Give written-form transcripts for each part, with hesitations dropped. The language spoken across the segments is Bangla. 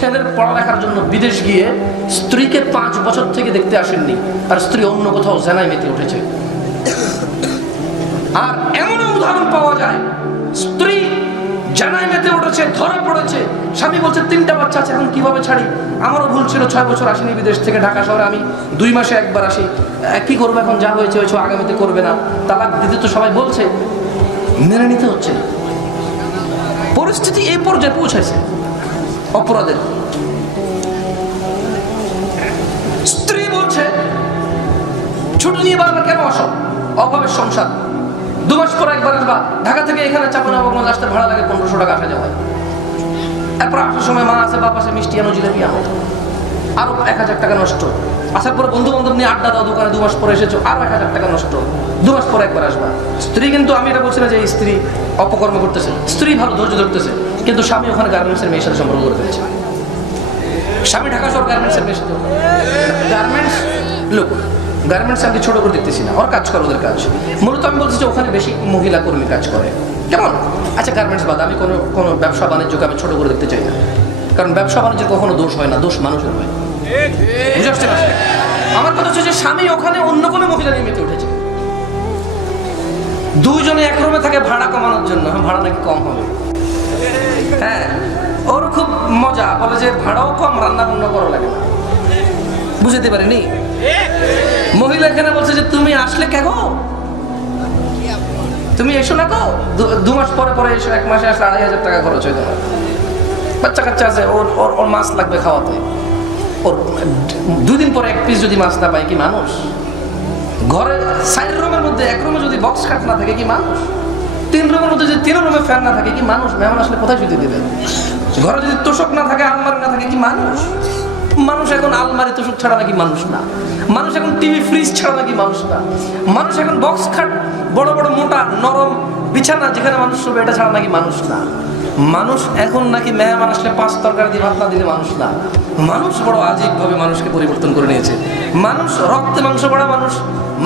ছেলের পড়ালেখার জন্য বিদেশ গিয়ে স্ত্রীকে 5 বছর থেকে দেখতে আসেননি, আর স্ত্রী অন্য কোথাও জেনায় মেতে উঠেছে। আর এমন উদাহরণ পাওয়া যায়, স্ত্রী জানাই মেতে উঠেছে, ধরা পড়েছে, স্বামী বলছে 3টা বাচ্চা আছে, এখন কিভাবে ছাড়ি, আমারও ভুল ছিল, 6 বছর আসিনি বিদেশ থেকে, ঢাকা শহরে আমি 2 মাসে একবার আসি, কি করবো এখন, যা হয়েছে হয়েছে, আগামীতে করবে না, তালাক দিতে তো সবাই বলছে, মেনে নিতে হচ্ছে। পরিস্থিতি এই পর্যায়ে পৌঁছেছে অপরাধের। স্ত্রী বলছে ছুটি নিয়ে বারবার কেন আসো, অভাবের সংসার, 2 মাস পর একবার আসবা, ঢাকা থেকে এখানে চাঁপাইনবাবগঞ্জ আসতে ভাড়া লাগে 1500 টাকা আসা যাওয়া। এরপর আসার সময় মা আছে, বাপ আছে, মিষ্টি আনো, জিলাপি আনো, আরো 1000 টাকা নষ্ট। আসার পরে বন্ধু বান্ধব নিয়ে আড্ডা দাও দোকানে, 2 মাস পরে এসেছো, আরো 1000 টাকা নষ্ট, 2 মাস পরে একবার আসবা। স্ত্রী কিন্তু, আমি এটা বলছি না যে এই স্ত্রী অপকর্ম করতেছে, স্ত্রী ভালো ধৈর্য ধরতেছে, কিন্তু স্বামী ওখানে গার্মেন্টসের মেয়ের সাথে সম্পর্ক করে ফেলেছে। স্বামী ঢাকা শহর গার্মেন্টসের মেয়ের সাথে, গার্মেন্টস লোক, গার্মেন্টস আমি ছোট করে দেখতেছি না, ওর কাজ করে, ওদের কাজ মূলত আমি বলছি যে ওখানে বেশি মহিলা কর্মী কাজ করে। কেমন? আচ্ছা গার্মেন্টস বাদ, আমি কোনো ব্যবসা বাণিজ্যকে আমি ছোট করে দেখতে চাই না, কারণ ব্যবসা বাণিজ্যের কখনো দোষ হয় না, দোষ মানুষের হয়। বুঝতে পারছেন? আমার কথা হচ্ছে যে স্বামী ওখানে অন্য কোনো মহিলা নিয়ে মেতে উঠেছে, 2 জনে এক রুমে থাকে ভাড়া কমানোর জন্য, ভাড়া নাকি কম হবে। হ্যাঁ, ওর খুব মজা, বলে যে ভাড়াও কম, রান্না বান্না করা লাগে না। বুঝতে পারিনি? মহিলা এখানে বলছে যে তুমি আসলে কেন, তুমি এসো না গো, 2 মাস পরে পরে এসো, 1 মাসে আসলে 2500 টাকা খরচ হয় তোমার, বাচ্চা কাচ্চা আছে, ওর মাছ লাগবে খাওয়াতে, ওর 2 দিন পরে 1 পিস যদি মাছ না পায় কি মানুষ? ঘরে 4 রুমের মধ্যে 1 রুমে যদি বক্স খাট না থাকে কি মানুষ? 3 রুমের মধ্যে যদি 3 রুমে ফ্যান না থাকে কি মানুষ? মেহমান আসলে কোথায় শুতে দেবে? ঘরে যদি তোষক না থাকে, আলমারি না থাকে কি মানুষ? মানুষ এখন আলমারি তোষক ছাড়া নাকি মানুষ না, মানুষ এখন টিভি ফ্রিজ ছাড়া নাকি মানুষ না, মানুষ এখন বক্স খাট, বড় বড় মোটা নরম বিছানা যেখানে মানুষ শোবে, এটা ছাড়া নাকি মানুষ না। মানুষ এখন নাকি মেহমান আসলে 5 তরকারি দিয়ে ভাত না দিলে মানুষ না। মানুষ বড় আজীব ভাবে মানুষকে পরিবর্তন করে নিয়েছে। মানুষ রক্তে মাংস পড়া মানুষ,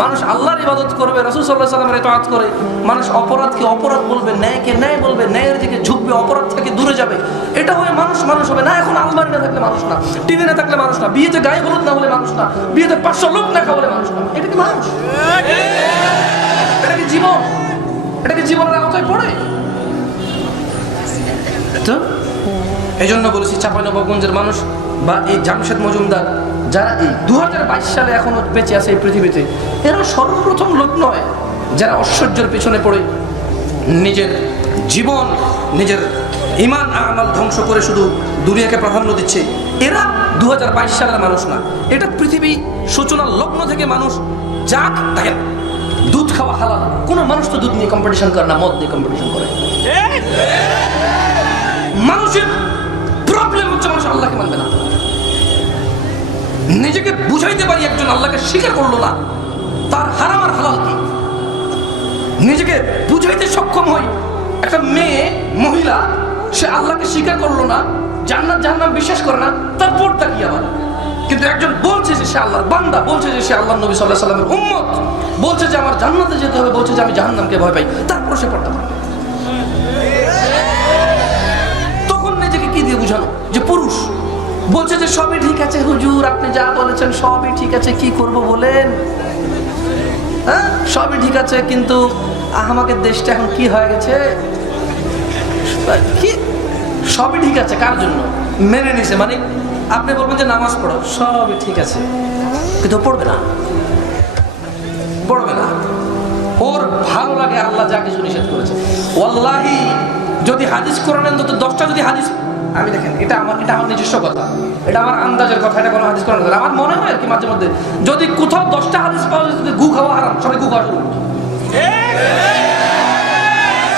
মানুষ আল্লাহর ইবাদত করবে, রাসূল সাল্লাল্লাহু আলাইহি ওয়াসাল্লামের ইতাআত করে, মানুষ অপরাধকে অপরাধ বলবে, ন্যায়কে ন্যায় বলবে, ন্যায়ের দিকে ঝুঁকবে, অপরাধ থেকে দূরে যাবে, এটা হয়ে মানুষ মানুষ হবে না। এখন আলমারি না থাকলে মানুষ না, টিভি না থাকলে মানুষ না, বিয়েতে গায়ে হলুদ না হলে মানুষ না, বিয়েতে 500 লোক না খাওয়ালে মানুষ না। এটা কি মানুষ? এটা কি জীবন? এটা কি জীবনের আওতায় পড়ে? তো এই জন্য বলেছি চাঁপাইনবাবগঞ্জের মানুষ বা এই জামশেদ মজুমদার, যারা এই 2022 সালে এখনো বেঁচে আছে এই পৃথিবীতে, এরা সর্বপ্রথম লোক নয় যারা ঐশ্বর্যের পেছনে পড়ে নিজের জীবন, নিজের ঈমান আমাল ধ্বংস করে শুধু দুনিয়াকে প্রাধান্য দিচ্ছে। এরা 2022 সালের মানুষ না, এটা পৃথিবী সূচনার লগ্ন থেকে মানুষ যাক দেখেন, দুধ খাওয়া হালাল, কোনো মানুষ তো দুধ নিয়ে কম্পিটিশন করে না, মদ নিয়ে কম্পিটিশন করে। মানুষের প্রবলেম হচ্ছে মানুষ আল্লাহকে মানবে না। নিজেকে বুঝাইতে পারি একজন আল্লাহকে স্বীকার করলো না, তার হারাম আর হালাল কি, নিজেকে বুঝাইতে সক্ষম হই। একটা মেয়ে মহিলা, সে আল্লাহকে স্বীকার করলো না, জান্নাত জাহান্নাম বিশ্বাস করে না, তার পর্দা কি আবার? কিন্তু একজন বলছে যে সে আল্লাহর বান্দা, বলছে যে সে আল্লাহর নবী সাল্লাল্লাহু আলাইহি ওয়াসাল্লামের উম্মত, বলছে যে আমার জান্নাতে যেতে হবে, বলছে যে আমি জাহান্নামকে ভয় পাই, তারপর সে পর্দা করে। তখন নিজেকে কি দিয়ে বুঝানো যে পুরুষ? বলছে যে সবই ঠিক আছে হুজুর, আপনি যা বলেছেন সবই ঠিক আছে, কি করব বলেন? হ্যাঁ, সবই ঠিক আছে, কিন্তু আমাদের দেশটা এখন কি হয়ে গেছে, কি সবই ঠিক আছে কার জন্য? মেনে নিছে, মানে আপনি বলবেন যে নামাজ পড়ো, সবই ঠিক আছে, কিন্তু পড়বে না, পড়বে না। ওর ভালো লাগে আল্লাহ যা কিছু নিষেধ করেছে। ওয়াল্লাহি যদি হাদিস কোরআনে অন্তত 10টা যদি হাদিস, আমি দেখেন এটা আমার নিজস্ব কথা, এটা আমার আন্দাজের কথা, এটা কোনো হাদিস কোরআন কথা, আমার মনে হয় আর কি মাঝে মধ্যে যদি কোথাও 10টা হাদিস পাওয়া যায়, যদি গু খাওয়া হারাম, সবাই গু খাওয়া শুরু করবে।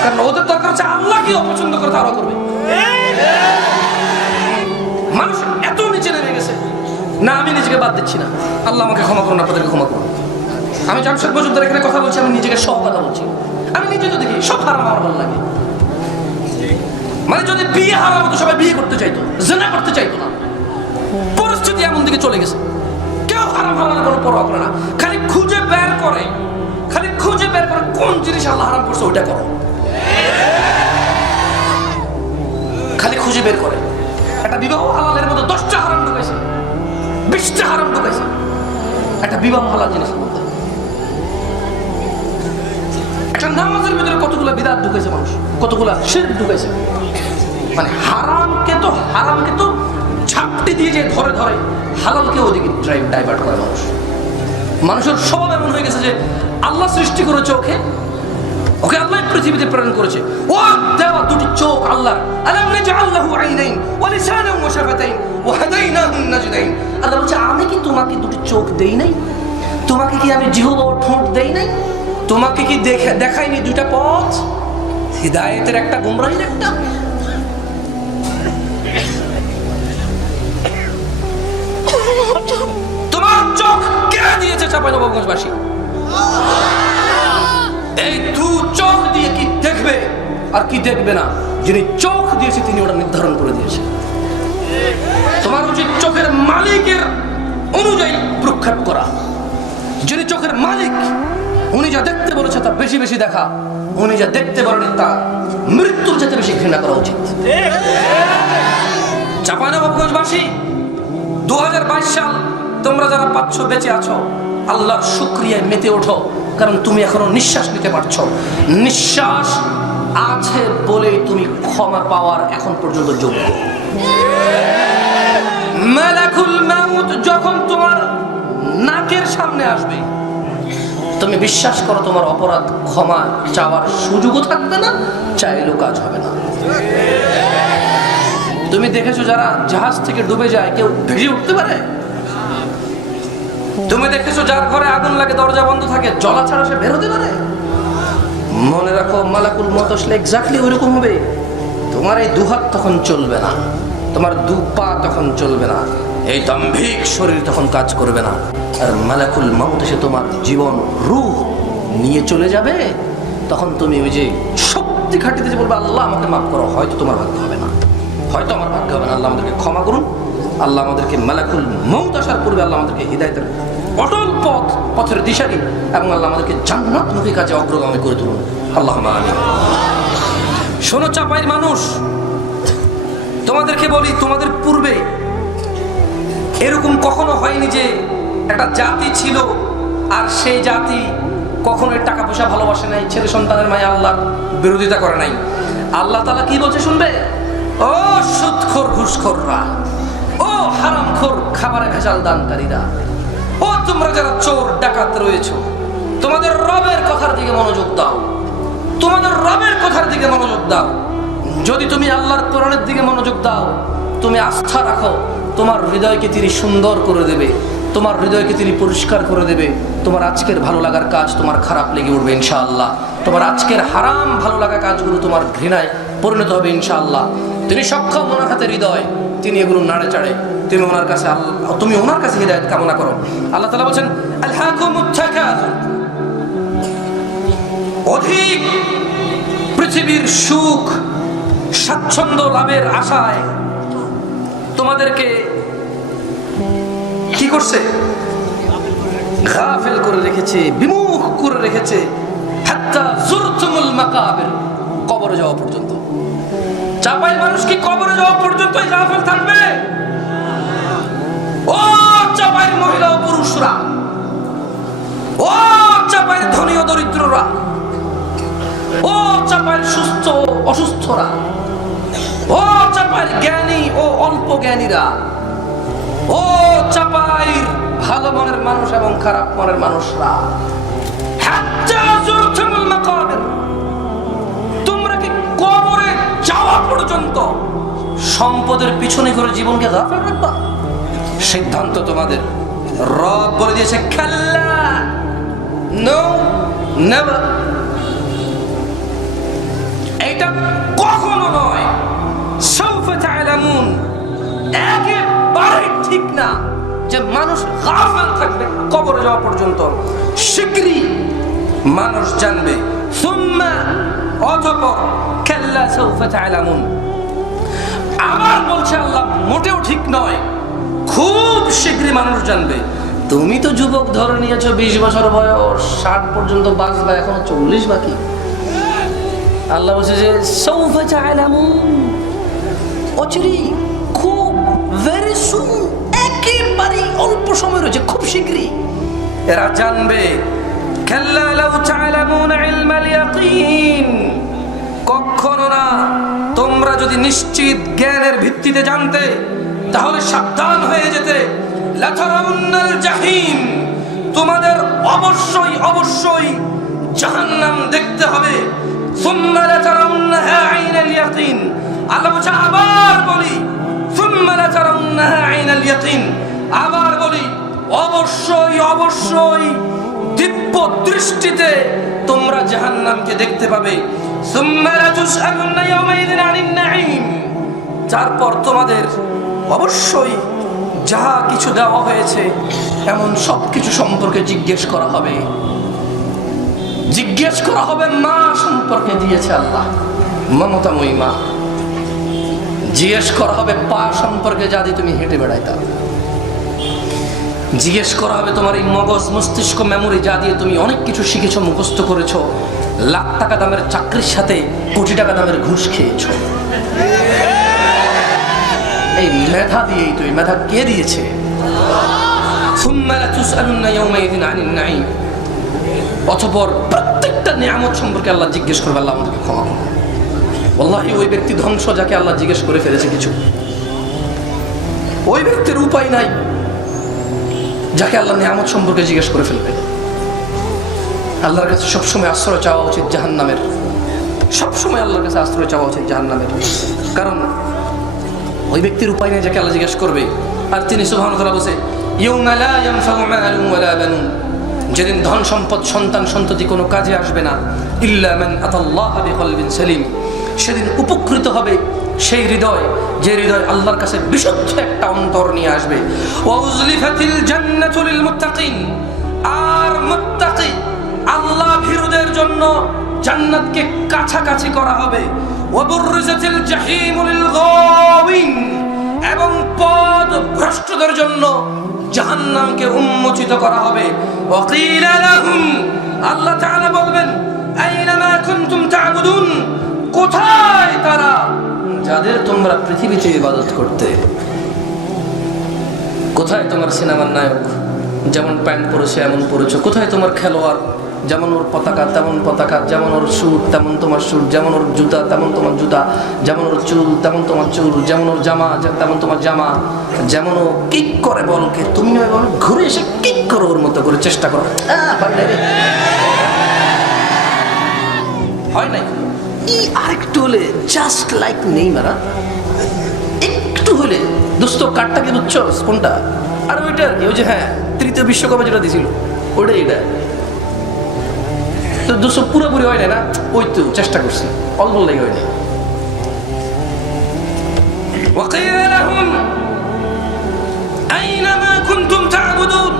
কারণ ওদের দরকার হচ্ছে আল্লাহ কি অপছন্দ করে তারা করবে। মানুষ এত নিচে নেমে গেছে না, আমি নিজেকে বাদ দিচ্ছি না, আল্লাহ আমাকে ক্ষমা করুন, আপনাদেরকে ক্ষমা করুন। আমি জামশেদ মজুমদার এখানে কথা বলছি, আমি নিজেকে সব কথা বলছি, আমি নিজে তো দেখি সব হারাম আমার ভালো লাগে। মানে যদি বিয়ে হারাম হতো সবাই বিয়ে করতে চাইতো, জিনা করতে চাইতো না। পরিস্থিতি এমন দিকে চলে গেছে, কেউ হারাম হারামের কোনো পরোয়া করে না, খালি খুঁজে বের করে কোন জিনিস আল্লাহ হারাম করছে ওইটা করো, খালি খুঁজে বের করে। একটা একটা বিবাহ হালালের মধ্যে 10টা হারাম ঢুকাইছে, 20টা হারাম ঢুকাইছে একটা বিবাহ হালাল জিনিসের মধ্যে। একটা নামাজের ভিতরে কতগুলো বিদআত ঢুকাইছে মানুষ, কতগুলো শিরক ঢুকাইছে। মানে হারামকে তো ঝাপটি দিয়ে যে ধরে ধরে হালালকে ওদিকে ডাইভার্ট করে মানুষ। মানুষের স্বভাব এমন হয়ে গেছে যে আল্লাহ সৃষ্টি করেছে ওকে আল্লাহ পৃথিবীতে প্রেরণ করেছে, ও দেওয়া দুটি চোখ আল্লাহর। আলাম নাজআল লাহু আইনাইন ওয়া লিসানান ওয়া শাফাতাইন ওয়া হাদাইনাহু নাজদাইন। আল্লাহ বলছে আমি কি তোমাকে দুটি চোখ দেই নাই? তোমাকে কি আমি জিহ্বা ও ঠোঁট দেই নাই? তোমাকে কি দেখাইনি দুইটা পথ, হিদায়াতের একটা, গুমরাহির একটা? তোমার চোখ কে দিয়েছে চাঁপাইনবাবগঞ্জবাসী? এই দু চোখ দিয়ে কি দেখবে আর কি দেখবে না, যিনি চোখ দিয়েছে তিনি ওটা নির্ধারণ করে দিয়েছে। তোমার উচিত চোখের মালিকের অনুযায়ী প্রক্ষেপ করা। যিনি চোখের মালিক, উনি যা দেখতে বলেছে তা বেশি বেশি দেখা, উনি যা দেখতে বলেন তা মৃত্যুর যেতে বেশি ঘৃণা করা উচিত। চাঁপাইনবাবগঞ্জবাসী 2022 সাল তোমরা যারা পাচ্ছ, বেঁচে আছো, আল্লাহর শুকরিয়ায় মেতে ওঠো, কারণ তুমি এখনো নিঃশ্বাস নিতে পারছো। নিঃশ্বাস আছে বলেই তুমি ক্ষমা পাওয়ার এখন পর্যন্ত যোগ্য। মালাকুল মাউত যখন তোমার নাকের সামনে আসবে, তুমি বিশ্বাস করো তোমার অপরাধ ক্ষমা চাওয়ার সুযোগও থাকবে না, চাইলেও কাজ হবে না। তুমি দেখেছো যারা জাহাজ থেকে ডুবে যায় কেউ ভেসে উঠতে পারে? তুমি দেখেছো যার ঘরে আগুন লাগে দরজা বন্ধ থাকে জ্বলা ছাড়া সে বের হতে পারে? মনে রাখো মালাকুল মউত আসলে এক্স্যাক্টলি ওইরকম হবে। তোমার এই দুহাত তখন চলবে না, তোমার দু পা তখন চলবে না, এই দাম্ভিক শরীর তখন কাজ করবে না, আর মালাকুল মউত এসে তোমার জীবন রূহ নিয়ে চলে যাবে। তখন তুমি ওই যে শক্তি খাটিতে যে বলবে আল্লাহ আমাকে মাফ করো, হয়তো তোমার ভাগ্য হবে না, হয়তো আমার ভাগ্য হবে না। আল্লাহ আমাদেরকে ক্ষমা করুন, আল্লাহ আমাদেরকে মালাকুল মউত আসার পূর্বে আল্লাহ আমাদেরকে হিদায়াতের অটল পথের দিশারি এবং আল্লাহ আমাদেরকে জান্নাতমুখী কাজে অগ্রগামী করে তুলুন, আল্লাহুম্মা আমিন। শোনো চাপাইয়ের মানুষ, তোমাদেরকে বলি, তোমাদের পূর্বে এরকম কখনো হয়নি যে একটা জাতি ছিল আর সেই জাতি কখনোই টাকা পয়সা ভালোবাসে নাই, ছেলে সন্তানের মায়ে আল্লাহর বিরোধিতা করে নাই। আল্লাহ তাআলা কি বলছে শুনবে? ও সুদখোর ঘুষখোররা, ও হারামখোর খাবারে ভেজাল দানকারীরা, ও তোমরা যারা চোর ডাকাত রয়েছো, তোমাদের রবের কথার দিকে মনোযোগ দাও, তোমাদের রবের কথার দিকে মনোযোগ দাও। যদি তুমি আল্লাহর কোরআনের দিকে মনোযোগ দাও, তুমি আস্থা রাখো, তোমার হৃদয়কে তিনি সুন্দর করে দেবে, তোমার হৃদয়কে তিনি পরিষ্কার করে দেবে। তোমার আজকের ভালো লাগার কাজ তোমার খারাপ লেগে উঠবে ইনশাআল্লাহ। তোমার আজকের হারাম ভালো লাগা কাজগুলো তোমার ঘৃণায় পরিণত হবে ইনশাআল্লাহ। তিনি সক্ষম, ওনার হাতে হৃদয়, তিনি এগুলো নাড়ে চাড়ে। তুমি ওনার কাছে হিদায়াত কামনা করো। আল্লাহ তাআলা বলেন আলহাকুমুত তাকাসুর, অধিক পৃথিবীর সুখ স্বাচ্ছন্দ্য লাভের আশায় তোমাদেরকে কি করছে? গাফিল করে রেখেছে, বিমুখ করে রেখেছে, হাত্তা যুরতুমুল মাকাবির, কবরে যাওয়া পর্যন্ত। চাপাই মানুষ কি কবরে যাওয়া পর্যন্ত গাফিল থাকবে? ও চাপাই মহিলা ও পুরুষরা, ও চাপাই ধনী ও দরিদ্ররা, ও চাপাই সুস্থ অসুস্থরা, ও চাপাই জ্ঞানী ও অল্প জ্ঞানীরা, ও চাপাই ভালো মনের মানুষ এবং খারাপ মনের মানুষরা, তোমরা কি কবরে যাওয়া পর্যন্ত সম্পদের পিছনে করে জীবনকে গাফিল রাখবা? সিদ্ধান্ত তোমাদের। রব বলে দিয়েছে কাল্লা, নো নেভার, এটা কখনো নয়। সাউফা তা'লামুন, একেবারে ঠিক না যে মানুষ গাফিল থাকবে কবরে যাওয়া পর্যন্ত। শিগগিরই মানুষ জানবে। সুম্মা, অতঃপর, কাল্লা সাউফা তা'লামুন। আবার বলছে আল্লাহ, মোটেও ঠিক নয়, খুব শীঘ্রই মানুষ জানবে। তুমি তো যুবক ধরে নিয়েছো, 20 বছর বয়স, 60 পর্যন্ত বাঁচবা, এখনো 40 বাকি। আল্লাহ বলছে যে সাউফা তা'লামুন, অচিরেই, খুব সময় রয়েছে, খুব শীঘ্রই এরা জানবে। কাল্লা লাউ তা'লামুনা ইলমাল ইয়াকিন, কখনো না। তোমরা যদি নিশ্চিত জ্ঞানের ভিত্তিতে জানতে তাহলে সাবধান হয়ে যেতে। লাতারাউন্নাল জাহিম, তোমাদের অবশ্যই অবশ্যই জাহান্নাম দেখতে হবে। সুম্মা লাতারাউন্নাহা আইনাল ইয়াকিন, আল্লাহ বলছে আবার বলি, সুম্মা লাতারাউন্নাহা আইনাল ইয়াকিন, আবার বলি অবশ্যই অবশ্যই দিব্য দৃষ্টিতে তোমরা জাহান্নামকে দেখতে পাবে। সুম্মা লাতুসআলুন্না ইয়াওমাইযিন আনিন নাঈম, তারপর তোমাদের অবশ্যই যাহা কিছু দেওয়া হয়েছে এমন সব কিছু সম্পর্কে জিজ্ঞেস করা হবে। জিজ্ঞেস করা হবে মা সম্পর্কে দিয়েছে আল্লাহ, মমতাময়ী মা। জিজ্ঞেস করা হবে পা সম্পর্কে, যা দিয়ে তুমি হেঁটে বেড়াইতা। জিজ্ঞেস করা হবে তোমার এই মগজ মস্তিষ্ক মেমোরি, যা দিয়ে তুমি অনেক কিছু শিখেছো, মুখস্থ করেছো, লাখ টাকা দামের চাকরির সাথে কোটি টাকা দামের ঘুষ খেয়েছো। এই মেধা দিয়েই তো, এই মেধা কে দিয়েছে? অতঃপর প্রত্যেকটা নিয়ামত সম্পর্কে আল্লাহ জিজ্ঞেস করবে। আল্লাহ আমাদেরকে ক্ষমা করবে। ওয়াল্লাহি ওই ব্যক্তি ধ্বংস যাকে আল্লাহ জিজ্ঞেস করে ফেলেছে কিছু। ওই ব্যক্তির উপায় নাই যাকে আল্লাহ নিয়ামত সম্পর্কে জিজ্ঞেস করে ফেলবে। আল্লাহর কাছে সবসময় আশ্রয় চাওয়া উচিত জাহান্নামের, সবসময় আল্লাহর কাছে আশ্রয় চাওয়া উচিত জাহান্নামের। কারণ ওই ব্যক্তির উপায় নেই যাকে আল্লাহ জিজ্ঞেস করবে। আর তিনি সুবহানাহু ওয়া তাআলা বলেছে, ইয়াউমা লা ইয়ানফাউ মালুন ওয়ালা বানুন, যেদিন ধন সম্পদ সন্তান সন্ততি কোনো কাজে আসবে না, ইল্লা মান আতাল্লাহা বিকলবিন সালিম, সেদিন উপকৃত হবে সেই হৃদয়, যে হৃদয় আল্লাহর কাছে বিশুদ্ধ একটা অন্তর নিয়ে আসবে। ওয়া উযলিফাতিল জান্নাতু লিল মুত্তাকিন, আর মুত্তাকি আল্লাহ ভীরুদের জন্য জান্নাতকে কাছাকাছি করা হবে। ওয়া বুররিজাতিল জাহিমু লিল গাওয়িন, এবং পথ ভ্রষ্টদের জন্য জাহান্নামকে উন্মোচিত করা হবে। ওয়া কিলা লাহুম, আল্লাহ তাআলা বলবেন, আইনা মা কুনতুম তা'বুদুন, কোথায় তারা যাদের তোমরা পৃথিবীতে ইবাদত করতে? কোথায় তোমার সিনেমার নায়ক যেমন প্যান্ট পরেছে এমন পরেছো? কোথায় তোমার খেলোয়াড় যেমন ওর পতাকা তেমন পতাকা, যেমন ওর স্যুট তেমন তোমার স্যুট, যেমন ওর জুতা তেমন তোমার জুতা, যেমন ওর চুল তেমন তোমার চুল, যেমন ওর জামা তেমন তোমার জামা, যেমন ও কিক করে বলকে তুমি ঘুরে এসে কিক করো ওর মতো করে, চেষ্টা করো। হয় নাই? আরেকটু হলে জাস্ট লাইক নেইমার, একটু হলে দোস্ত কার্ডটাকে বুঝছো কোনটা? আর ওইটা আর কি, ওই যে হ্যাঁ তৃতীয় বিশ্বকাপে যেটা দিয়েছিল ওইটাই, এটা তো দোস্ত পুরোপুরি হয় না, ওই তো চেষ্টা করছি, অল্প লেগে হয় না। وقيل لهم أين ما كنتم تعبدون,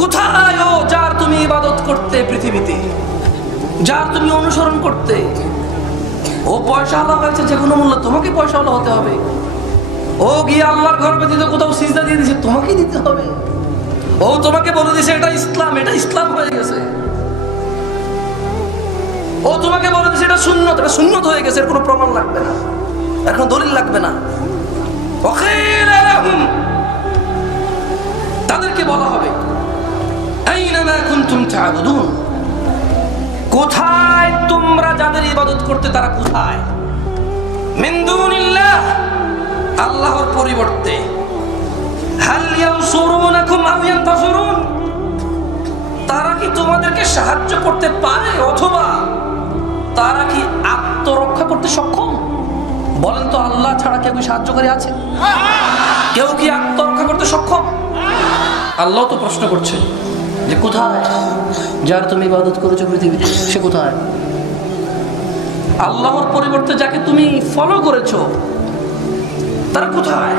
কোথায় ও যার তুমি ইবাদত করতে পৃথিবীতে, যার তুমি অনুসরণ করতে? ও পয়সা আল্লাহ হয়েছে যে কোনো মূল্য, তোমাকে পয়সা আল্লাহ হতে হবে। ও গিয়ে আল্লাহর ঘর ব্যতীত কোথাও সিজদা দিয়ে দিয়েছে, তোমাকেই দিতে হবে। ও তোমাকে বলে দিয়েছে এটা ইসলাম, এটা ইসলাম হয়ে গেছে। ও তোমাকে বলে দিয়েছে এটা সুন্নত, এটা সুন্নত হয়ে গেছে, এর কোনো প্রমাণ লাগবে না, এখন দলিল লাগবে না। তাদেরকে বলা হবে আইনা মা কুনতুম তা'বুদুন, কোথায় তোমরা যাদের ইবাদত করতে তারা কোথায়? মিন দুনিল্লাহ, আল্লাহর পরিবর্তে। হাল ইয়ানসুরুনাকুম আও ইয়ানতাসিরুন, তারা কি তোমাদেরকে সাহায্য করতে পারে অথবা তারা কি আত্মরক্ষা করতে সক্ষম? বলেন তো, আল্লাহ ছাড়া কেউ কি সাহায্যকারী আছে? কেউ কি আত্মরক্ষা করতে সক্ষম? আল্লাহ তো প্রশ্ন করছে যে কোথায় যার তুমি ইবাদত করেছো পৃথিবীতে, সে কোথায়? আল্লাহর পরিবর্তে যাকে তুমি ফলো করেছো তারা কোথায়?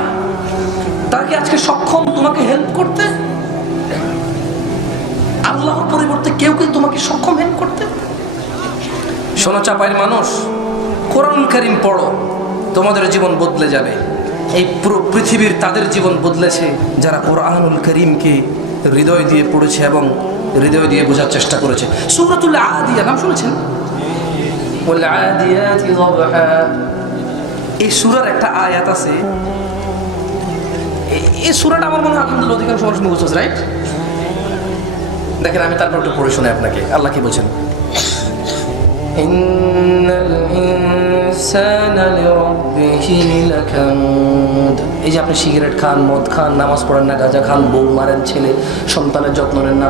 তারা কি আজকে সক্ষম তোমাকে হেল্প করতে? আল্লাহর পরিবর্তে কেউ কি তোমাকে সক্ষম হেল্প করতে? শোনো চাপাইয়ের মানুষ, কোরআন কারীম পড়ো, তোমাদের জীবন বদলে যাবে। এই পুরো পৃথিবীর তাদের জীবন বদলেছে যারা কোরআনুল কারীমকে হৃদয় দিয়ে পড়েছে এবং হৃদয় দিয়ে বোঝার চেষ্টা করেছে। সূরাতুল আদিয়া নাম শুনেছেন? ওয়াল আদিয়াতি যাবহা, এই সূরার একটা আয়াত আছে, এই সূরাটা আমার মনে হয় আলহামদুলিল্লাহ অধিকাংশ মানুষ মুখস্থ, রাইট? দেখেন আমি তারপর একটু পড়ে শোনাই আপনাকে। আল্লাহ কি বলছেন? ইন্নাল ইনসানা লিরাব্বিহি লাকানুদ। এই যে আপনি সিগারেট খান, মদ খান, নামাজ পড়েন না, গাঁজা খান, বউ মারেন, ছেলে সন্তানের যত্ন নেন না,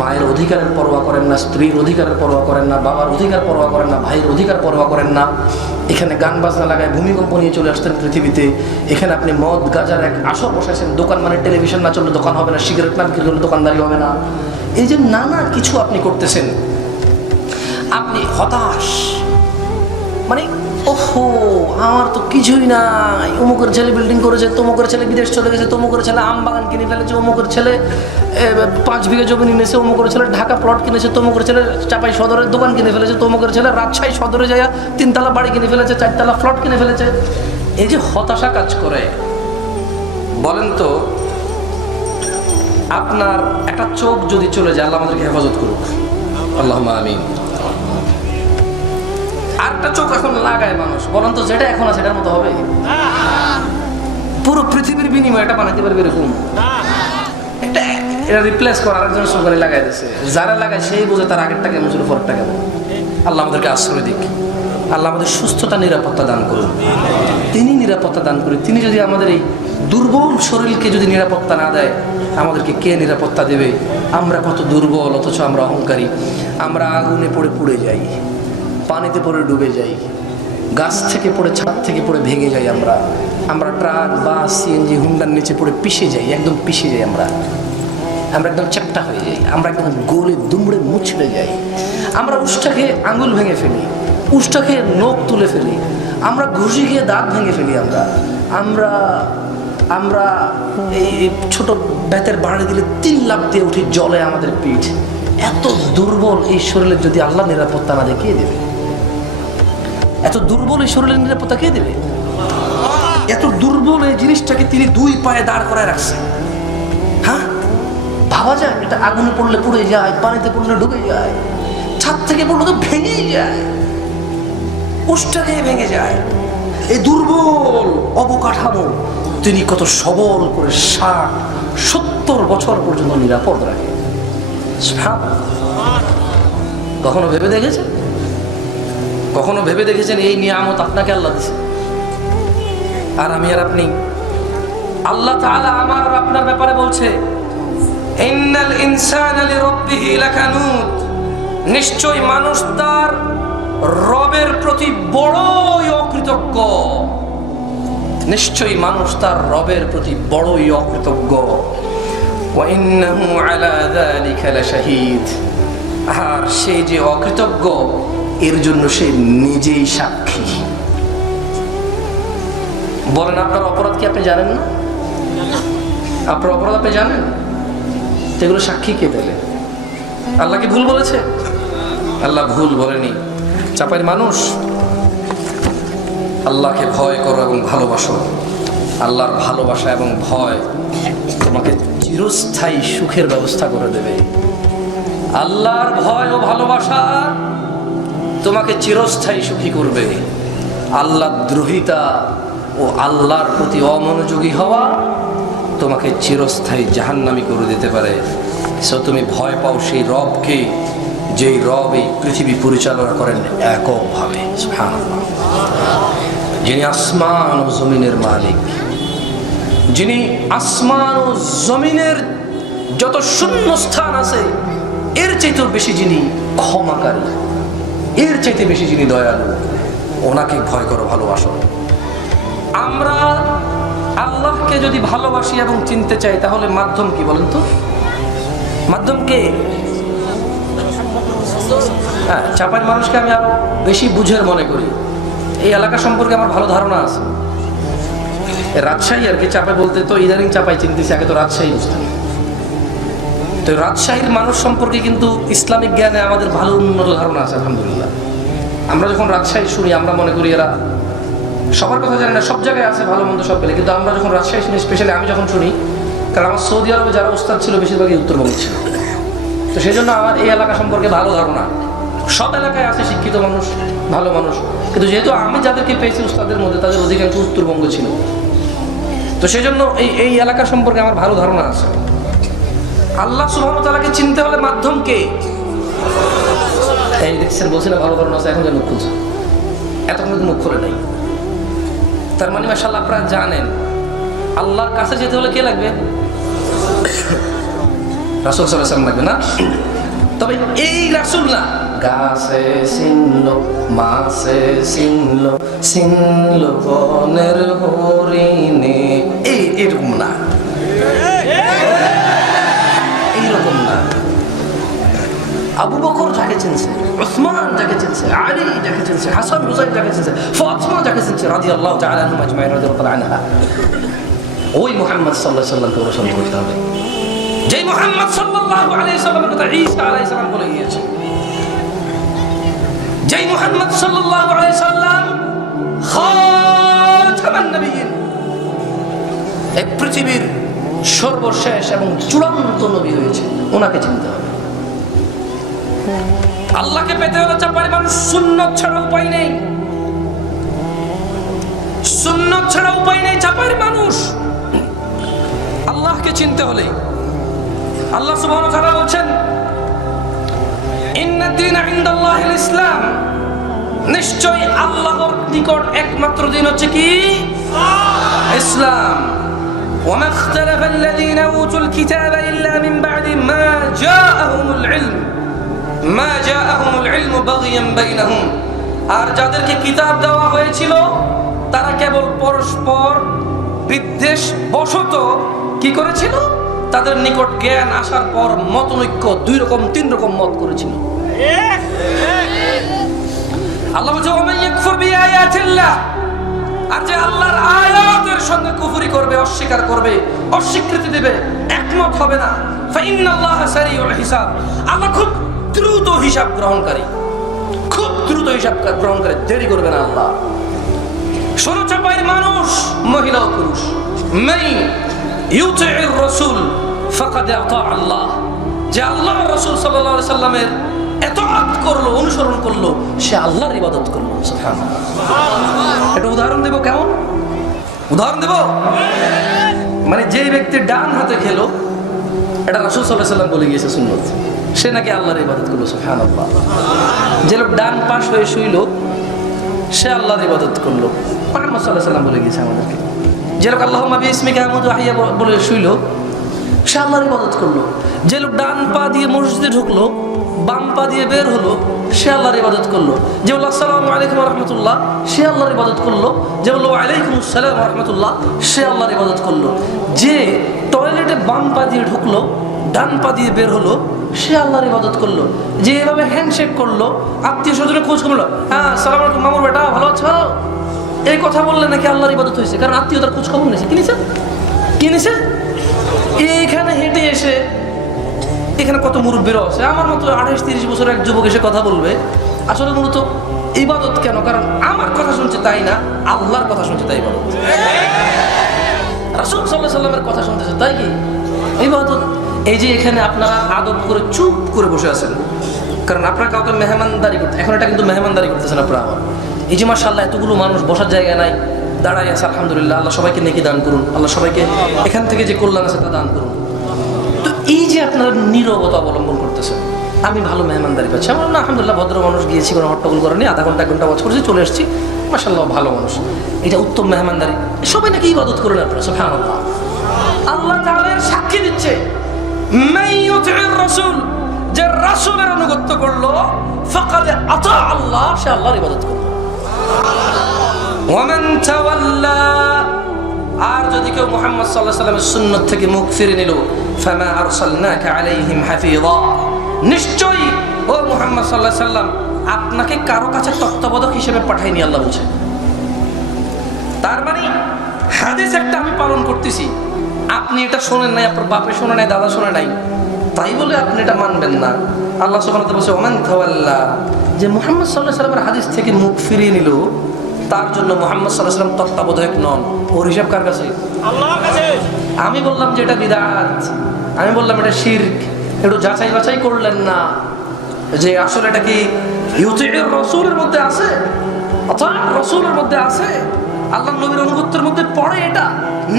মায়ের অধিকারের পরোয়া করেন না, স্ত্রীর অধিকারের পরোয়া করেন না, বাবার অধিকার পরোয়া করেন না, ভাইয়ের অধিকার পরোয়া করেন না। এখানে গান বাজনা লাগায় ভূমিকম্প নিয়ে চলে আসতেন পৃথিবীতে। এখানে আপনি মদ গাঁজার এক আসর বসাইছেন। দোকান মানে টেলিভিশন না চললে দোকান হবে না, সিগারেট না বিক্রি করলে দোকানদারি হবে না। এই যে নানা কিছু আপনি করতেছেন, আপনি হতাশ, মানে ওহো আমার তো কিছুই নাই। অমুকের ছেলে বিল্ডিং করেছে, তমুকের ছেলে বিদেশ চলে গেছে, তমুকের ছেলে আম বাগান কিনে ফেলেছে, অমুকের ছেলে 5 বিঘা জমি নিয়েছে, অমুকের ছেলে ঢাকা প্লট কিনেছে, তমুকের ছেলে চাপাই সদরের দোকান কিনে ফেলেছে, তমুকের ছেলে রাজশাহী সদরে যায় 3 তলা বাড়ি কিনে ফেলেছে, 4 তলা প্লট কিনে ফেলেছে। এই যে হতাশা কাজ করে, বলেন তো আপনার একটা চোখ যদি চলে যায়, আল্লাহ আমাদেরকে হেফাজত করুক, আল্লাহুম্মা আমিন। আরেকটা চোখ এখন লাগায় মানুষ, বলেন তো যেটা এখন আছে সেটার মতো হবে? পুরো পৃথিবীর বিনিময়ে এটা বানাতে পারবে এরকম? এটা রিপ্লেস করা আরেকজন সরকারি লাগাই দিচ্ছে। যারা লাগায় সেই বোঝে তার আগেরটা কেমন ছিল, পরেরটা কেমন। আল্লাহ আমাদেরকে আশ্রয় দিক, আল্লাহ আমাদের সুস্থতা নিরাপত্তা দান করুন। তিনি নিরাপত্তা দান করুন। তিনি যদি আমাদের এই দুর্বল শরীরকে যদি নিরাপত্তা না দেয়, আমাদেরকে কে নিরাপত্তা দেবে? আমরা কত দুর্বল, অথচ আমরা অহংকারী। আমরা আগুনে পড়ে পুড়ে যাই, পানিতে পড়ে ডুবে যাই, গাছ থেকে পড়ে, ছাদ থেকে পড়ে ভেঙে যাই। আমরা ট্রাক, বাস, সিএনজি, হুন্ডার নিচে পড়ে পিষে যাই, একদম পিষে যাই। আমরা একদম চ্যাপ্টা হয়ে যাই, আমরা একদম গলে দুমড়ে মুচড়ে যাই। আমরা উষ্টা খেয়ে আঙুল ভেঙে ফেলি, উষ্টা খেয়ে নখ তুলে ফেলি, আমরা ঘুষি খেয়ে দাঁত ভেঙে ফেলি। আমরা এই ছোট বেতের বাড়ি দিলে 3 লাখ দিয়ে উঠি, জলে আমাদের পিঠ। এত দুর্বল এই শরীরের যদি আল্লাহ নিরাপত্তা না দেখিয়ে দেবে, এত দুর্বল এই শরীরের নিরাপত্তা কে দেবে? এত দুর্বল এই জিনিসটাকে তিনি 2 পায়ে দাঁড় করায় রাখছেন। হ্যাঁ, ভাবা যায়? এটা আগুনে পড়লে পুড়ে যায়, পানিতে পড়লে ডুবে যায়, ছাদ থেকে পড়লে তো ভেঙেই যায়, উষ্টা খেয়ে ভেঙে যায়। এই দুর্বল অবকাঠামো তিনি কত সবল করে 60-70 বছর পর্যন্ত নিরাপদ রাখে। কখনো ভেবে দেখেছেন? কখনো ভেবে দেখেছেন এই নিয়ামত আপনাকে আল্লাহ দিয়েছে, আর আমি আর আপনি? আল্লাহ তাআলা আমার আর আপনার ব্যাপারে বলছে, ইন্নাল ইনসানা লিরাব্বিহি লাকানুত। নিশ্চয় মানুষ তার রবের প্রতি বড়ই অকৃতজ্ঞ। নিশ্চয়ই মানুষ তার রবের প্রতি বড়ই অকৃতজ্ঞ। ওয়া ইন্নাহু আলা যালিকা লাশাহীদ। আর সে যে অকৃতজ্ঞ এর জন্য সে নিজেই সাক্ষী। বলেন, আপনার অপরাধ কি আপনি জানেন না? আপনার অপরাধ আপনি জানেন? এগুলো সাক্ষী কে পেলে? আল্লাহ কি ভুল বলেছে? আল্লাহ ভুল বলেনি। চাপাইর মানুষ, আল্লাহকে ভয় করো এবং ভালোবাসো। আল্লাহর ভালোবাসা এবং ভয় তোমাকে চিরস্থায়ী সুখের ব্যবস্থা করে দেবে। আল্লাহর ভয় ও ভালোবাসা তোমাকে চিরস্থায়ী সুখী করবে। আল্লাহ দ্রোহিতা ও আল্লাহর প্রতি অমনোযোগী হওয়া তোমাকে চিরস্থায়ী জাহান্নামী করে দিতে পারে। সো তুমি ভয় পাও সেই রবকে, যেই রব এই পৃথিবী পরিচালনা করেন এককভাবে, সুবহানাল্লাহ। যিনি আসমান ও জমিনের মালিক, যিনি আসমান ও জমিনের যত শূন্য স্থান আছে এর চাইতেও বেশি যিনি ক্ষমাকারী, এর চাইতে বেশি যিনি দয়ালু, ওনাকে ভয় করো, ভালোবাসো। আমরা আল্লাহকে যদি ভালোবাসি এবং চিনতে চাই, তাহলে মাধ্যম কি বলেন তো? মাধ্যম কে? হ্যাঁ, চাপাইয়ের মানুষকে আমি আরো বেশি বুঝের মনে করি। এই এলাকা সম্পর্কে আমার ভালো ধারণা আছে। রাজশাহী আর কি, চাপাই বলতে তো ইদানিং চাপাই চিনতেছি, আগে তো রাজশাহী বুঝতাম। তো রাজশাহীর মানুষ সম্পর্কে কিন্তু ইসলামিক জ্ঞানে আমাদের ভালো উন্নত ধারণা আছে, আলহামদুলিল্লাহ। আমরা যখন রাজশাহী শুনি, আমরা মনে করি এরা, সবার কথা জানি না, সব জায়গায় আছে ভালো মন্দ সব পেলে, কিন্তু আমরা যখন রাজশাহী শুনি, স্পেশালি আমি যখন শুনি, কারণ আমার সৌদি আরবে যারা উস্তাদ ছিল বেশিরভাগই উত্তরবঙ্গ ছিল, তো সেই জন্য আমার এই এলাকা সম্পর্কে ভালো ধারণা। সব এলাকায় আছে শিক্ষিত মানুষ, ভালো মানুষ, কিন্তু যেহেতু আমি যাদেরকে পেয়েছি উস্তাদের মধ্যে, তাদের অধিকাংশ উত্তরবঙ্গ ছিল। তো সেই জন্য এই এলাকা সম্পর্কে আমার ভালো ধারণা আছে। আল্লাহ সুবহানাহু ওয়া তাআলাকে চিনতে হলে মাধ্যম কে? এই দেখছেন, বলছিলাম ভালো ধারণা আছে, এখন যে মুখ খুলছে, এতক্ষণ মুখ খুলে নাই। তার মানে মাশাআল্লাহ আপনারা জানেন আল্লাহর কাছে যেতে হলে কে লাগবে? রাসূল সাল্লাল্লাহু আলাইহি ওয়াসাল্লাম লাগবে না? তবে এই রাসূল না, গাছে চিনলো, মাছে চিনলো, চিনলো বনের হরিণে, এইরকম না, এইরকম না। আবু বকর যাকে চিনছে, উসমান যাকে চিনছে, আলী যাকে চিনছে, হাসান হুসাইন যাকে চিনছে, ফাতিমা যাকে চিনছে রাদিয়াল্লাহু তাআলা আনহুম আজমাইন রাদিয়াল্লাহু তাআলা আনহা, ওই মুহাম্মদ সাল্লাল্লাহু আলাইহি ওয়াসাল্লামকে অনুসরণ করতে হবে। যেই মুহাম্মদ সাল্লাল্লাহু আলাইহি ওয়াসাল্লামের কথা ঈসা আলাইহিস সালাম বলে গিয়েছে, যেই মুহাম্মদ সাল্লাল্লাহু আলাইহি ওয়াসাল্লাম খাতামান নবিয়্যিন, এই পৃথিবীর সর্বশেষ এবং চূড়ান্ত নবী হয়েছে, ওনাকে চিনতে হবে। আল্লাহকে পেতে হলে চাপারি মানুষ সুন্নত ছাড়া উপায় নেই, সুন্নত ছাড়া উপায় নেই। চাপারি মানুষ আল্লাহকে চিনতে হলে আল্লাহ সুবহানাহু ওয়া তাআলা বলেন ইন্নাদ দীনা ইনদাল্লাহিল ইসলাম, নিশ্চয়ই আল্লাহর নিকট একমাত্র দিন হচ্ছে কি? ইসলাম। ওয়া মাখতালাফাল্লাযীনা উতুল কিতাবা ইল্লা মিন বা'দি মা জাআহুমুল ইলম বাগিয়ান বাইনাহুম, আর যাদেরকে কিতাব দেওয়া হয়েছিল তারা কেবল পরস্পর বিদ্বেষ বশত কি করেছিল? তাদের নিকট জ্ঞান আসার পর মতনৈক্য 2 রকম 3 রকম মত করেছিল। আল্লাহ বলছে ওয়া ইয়াকফুর বিআয়াতিল্লাহ, আর যে আল্লাহর আয়াতের সঙ্গে কুফরি করবে, অস্বীকার করবে, অস্বীকৃতি দেবে, একমত হবে না, ফাইন্নাল্লাহা সারিউল হিসাব, আল্লাহ খুব দ্রুত হিসাব গ্রহণকারী, খুব দ্রুত হিসাব গ্রহণকারী, দেরি করবে না আল্লাহ। শোনো চাপাইয়ের মানুষ, মহিলা ও পুরুষ, মান ইউতি'র রাসূল ফাকাদ আতা আল্লাহ, যে আল্লাহর রাসূল সাল্লাল্লাহু আলাইহি সাল্লামের ইতাআত করলো, অনুসরণ করলো, সে আল্লাহর ইবাদত করলো। সুবহানাল্লাহ। একটা উদাহরণ দেব, কেমন উদাহরণ দেব? মানে যে ব্যক্তি ডান হাতে খেলো, এটা রাসূল সাল্লাল্লাহু আলাইহি সাল্লাম বলে গিয়েছে সুন্নত, সে নাকি আল্লাহর ইবাদত করলো। সুবহানাল্লাহ। যে লোক ডান পাশ হয়ে শুইল, সে আল্লাহর ইবাদত করলো, মুহাম্মদ সাল্লাল্লাহু আলাইহি সাল্লাম বলে গিয়েছে আমাদেরকে। যে লোক আল্লাহুম্মা বিইসমিকা আমুদু ওয়া আহইয়া বলে শুইল, সে আল্লাহর ইবাদত করলো। যে লোক ডান পা দিয়ে মসজিদে ঢুকলো, বাম পা দিয়ে বের হলো, সে আল্লাহর ইবাদত করলো। যে বলল আসসালামু আলাইকুম ওয়া রাহমাতুল্লাহ, সে আল্লাহর ইবাদত করলো। যে বলল ওয়া আলাইকুম আসসালাম ওয়া রাহমাতুল্লাহ, সে আল্লাহর ইবাদত করলো। যে টয়লেটে বাম পা দিয়ে ঢুকলো, ডান পা দিয়ে বের হলো, সে আল্লাহর ইবাদত করলো। যে এভাবে হ্যান্ডশেক করলো, আত্মীয় স্বজনের খোঁজ করলো, হ্যাঁ আসসালামু আলাইকুম মামুর বেটা, ভালো আছো, এই কথা বললে নাকি আল্লাহর ইবাদত হয়েছে, কারণ আত্মীয়তার খোঁজ খবর নিয়েছে। কি নিছে? এইখানে হেঁটে এসে, এখানে কত মুরব্বীরা আছে, আমার মতো 28-30 বছর এক যুবক এসে কথা বলবে, আসলে মূলত ইবাদত কেন? কারণ আমার কথা শুনছে তাই না, আল্লাহর কথা শুনছে তাই ইবাদত। রাসূল সাল্লাল্লাহু আলাইহি সাল্লামের কথা শুনতেছে তাই কি ইবাদত? এই যে এখানে আপনারা আদব করে চুপ করে বসে আছেন, কারণ আপনারা কাউকে মেহমানদারি করতে, এখন এটা কিন্তু মেহমানদারি করতেছেন আপনারা আমার। এই যে মাশাআল্লাহ এতগুলো মানুষ বসার জায়গা নাই, দাঁড়াই আছে, আলহামদুলিল্লাহ, আল্লাহ সবাইকে নেকি দান করুন, আল্লাহ সবাইকে এখান থেকে যে কল্যাণ আছে তা দান করুন। তো এই যে আপনারা নীরবতা অবলম্বন করতেছেন, আমি ভালো মেহমানদারি পাচ্ছি। আমার না আলহামদুলিল্লাহ ভদ্র মানুষ, গিয়েছি কোনো হট্টগোল করেনি, আধা ঘন্টা 1 ঘন্টা ওয়াজ করেছি, চলে এসেছি, মাশাআল্লাহ ভালো মানুষ, এটা উত্তম মেহমানদারি। সবাই নাকি ইবাদত করেন আপনারা, সুবহানাল্লাহ। আল্লাহ তাআলা সাক্ষী দিচ্ছে, মান ইউতি'র রাসূল, যে রাসূলের আনুগত্য করলো, ফাকাদ আতা আল্লাহ, সে আল্লাহর ইবাদত করলো। ওয়া মান তাওয়াল্লা, আর যদি কেউ মুহাম্মদ সাল্লাল্লাহু আলাইহি ওয়াসাল্লামের সুন্নাত থেকে মুখ ফিরে নিল, ফামা আরসালনাকা আলাইহিম হাফিযা, নিশ্চয়ই ও মুহাম্মদ সাল্লাল্লাহু আলাইহি ওয়াসাল্লাম আপনাকে কারো কাছে তত্ত্বাবধায়ক হিসেবে পাঠাইনি, আল্লাহ বলছে। তার মানে হাদিস একটা আমি পালন করতেছি, আপনি এটা শোনেন নাই, আপনার বাপে শোনে নাই, দাদা শোনে নাই, তাই বলে আপনি এটা মানবেন না। আল্লাহ সুবহানাহু ওয়া তাআলা বলছে ওয়া মান তাওয়াল্লা, যে মুহাম্মদ সাল্লাল্লাহু আলাইহি ওয়াসাল্লামের হাদিস থেকে মুখ ফিরিয়ে নিল, তার জন্য মুহাম্মদ সাল্লাল্লাহু আলাইহি ওয়াসাল্লাম তত্ত্বাবধায়ক নন, ওর হিসাব কার কাছে? আল্লাহর কাছে। আমি বললাম যে এটা বিদআত, আমি বললাম এটা শিরক, একটু যাচাই বাছাই করলেন না যে আসলে এটা কি ইউতি'র রাসূলের মধ্যে আছে, অথবা রাসূলের মধ্যে আছে, আল্লাহ নবীর অনুগত্যের মধ্যে পড়ে, এটা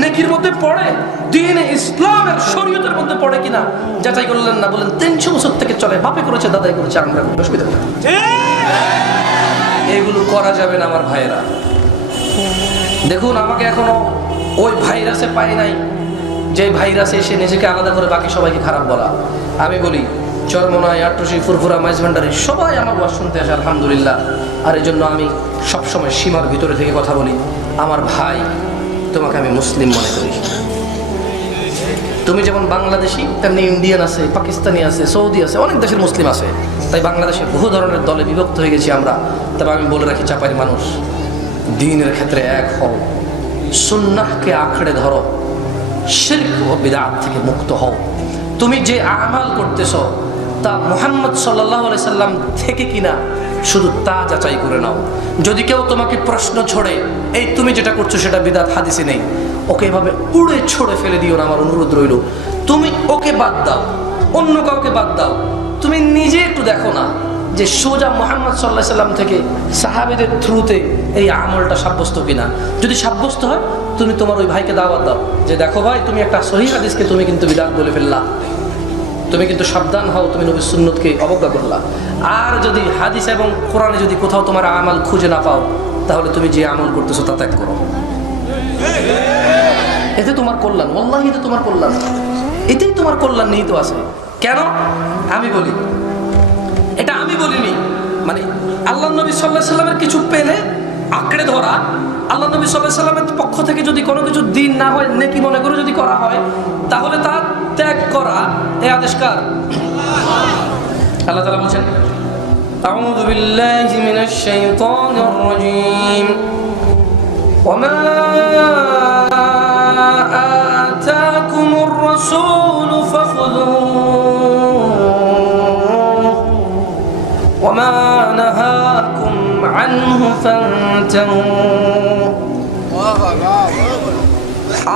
নেকির মধ্যে পড়ে, দ্বীনে ইসলামের শরীয়তের মধ্যে পড়ে কিনা যাচাই করলেন না। বলেন 300 বছর থেকে চলে, বাপে করেছে, দাদাই করেছে, আমরা কোনো অসুবিধা নেই। এগুলো করা যাবে না আমার ভাইয়েরা। দেখুন, আমাকে এখনো ওই ভাইরাসে পাই নাই যে ভাইরাসে এসে নিজেকে আলাদা করে বাকি সবাইকে খারাপ বলা। আমি বলি চরমনাই, আট্টসি, ফুরফুরা, মাইজভান্ডারি সবাই আমার ওয়াজ শুনতে আসে, আলহামদুলিল্লাহ। আর এই জন্য আমি সবসময় সীমার ভিতরে থেকে কথা বলি। আমার ভাই, তোমাকে আমি মুসলিম মনে করি। তুমি যেমন বাংলাদেশি, তেমনি ইন্ডিয়ান আছে, পাকিস্তানি আছে, সৌদি আছে, অনেক দেশের মুসলিম আছে। তাই বাংলাদেশে বহু ধরনের দলে বিভক্ত হয়ে গেছি আমরা। তবে আমি বলে রাখি, চাপাইয়ের মানুষ, দ্বীনের ক্ষেত্রে এক হও, সুন্নাহকে আঁকড়ে ধরো, শিরক ও বিদআত থেকে মুক্ত হও। তুমি যে আমাল করতেছ তা মুহাম্মদ সাল্লাল্লাহু আলাইহি সাল্লাম থেকে কিনা শুধু তা যাচাই করে নাও। যদি কেউ তোমাকে প্রশ্ন ছড়ে, এই তুমি যেটা করছো সেটা বিদআত, হাদিসে নেই, ওকে এভাবে উড়ে ছড়ে ফেলে দিও না, আমার অনুরোধ রইল। তুমি ওকে বাদ দাও, অন্য কাউকে বাদ দাও। তুমি নিজে একটু দেখো না যে সোজা মুহাম্মদ সাল্লাল্লাহু আলাইহি সাল্লাম থেকে সাহাবীদের থ্রুতে এই আমলটা সাব্যস্ত কিনা। যদি সাব্যস্ত হয়, তুমি তোমার ওই ভাইকে দাওয়াত দাও যে দেখো ভাই, তুমি একটা সহিহ হাদিসকে তুমি কিন্তু বিদআত বলে ফেললা, তুমি কিন্তু সাবধান হও, তুমি নবীর সুন্নতকে অবজ্ঞা করলা। আর যদি হাদিস এবং কোরআনে যদি কোথাও তোমার আমল খুঁজে না পাও, তাহলে তুমি যে আমল করতেছো তা ত্যাগ করো। এতে তোমার কল্যাণ, ওয়াল্লাহি এতে তোমার কল্যাণ, এতেই তোমার কল্যাণ নিহিত আছে। কেন? আমি বলি, এটা আমি বলিনি, মানে আল্লাহ নবী সাল্লাল্লাহু আলাইহি সাল্লামের কিছু পেলে আঁকড়ে ধরা, আল্লাহ নবী সাল্লাল্লাহু আলাইহি সাল্লামের পক্ষ থেকে যদি কোনো কিছু দিন না হয়, নেকি মনে করে যদি করা হয়, তাহলে তা ত্যাগ করা, এই আদেশকার আল্লাহ তাআলা বলেন, আউযু বিল্লাহি মিনাশ শাইতানির রাজীম, ওয়া মা আতাকুমুর রাসূলু ফাখুযূহু ওয়া মা নাহাকুম আনহু ফান্তাহু।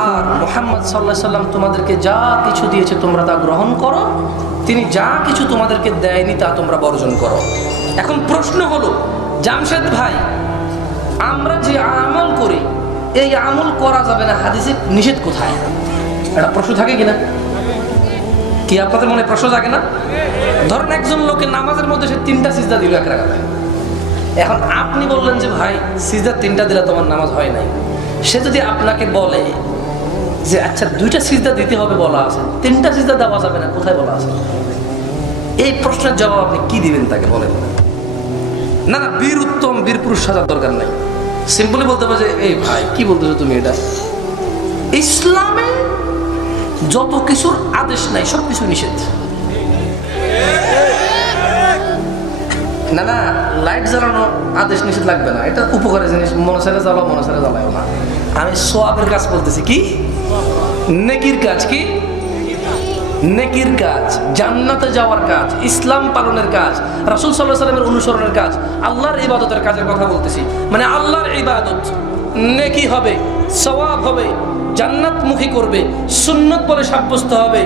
আর মুহাম্মদ সাল্লাল্লাহু আলাইহি সাল্লাম তোমাদেরকে যা কিছু দিয়েছে তোমরা তা গ্রহণ করো, তিনি যা কিছু তোমাদেরকে দেয়নি তা তোমরা বর্জন করো। এখন প্রশ্ন হলো, জামশেদ ভাই, আমরা যে আমল করি এই আমল করা যাবে না, হাদিসে নিষেধ কোথায়? এটা প্রশ্ন থাকে কিনা? কি আপনাদের মনে প্রশ্ন থাকে না? ধরেন একজন লোকের নামাজের মধ্যে সে 3টা সিজদা দিল এক রাকাতে। এখন আপনি বললেন যে ভাই সিজদা 3টা দিলে তোমার নামাজ হয় নাই। সে যদি আপনাকে বলে যে আচ্ছা 2টা সিজদা দিতে হবে বলা আছে, 3টা সিজদা দেওয়া যাবে না, কোথায় বলা আছে? এই প্রশ্নের জবাব আপনি কি দিবেন তাকে? বলেন। না না, বীর উত্তম, বীর পুরুষ সাজার দরকার নাই, সিম্পলি বলতে হবে যে এই ভাই কি বলতেছো তুমি? এটা ইসলামে যত কিছুর আদেশ নাই সব কিছু নিষেধ। না না, লাইট জ্বালানো আদেশ নিষেধ লাগবে না, এটা উপকারের জিনিস, মনে ছেড়ে জ্বালাও, মনে ছেড়ে জ্বালাও না। আমি সোয়াবের কাজ বলতেছি, কি নেকির কাজ, কি নেকির কাজ, জান্নাতে যাওয়ার কাজ, ইসলাম পালনের কাজ, রাসূল সাল্লাল্লাহু আলাইহি সাল্লামের অনুসরণের কাজ, আল্লাহর ইবাদতের কাজের কথা বলতেছি। মানে আল্লাহর ইবাদত নেকি হবে, সওয়াব হবে, জান্নাতমুখী করবে, সুন্নত বলে সাব্যস্ত হবে,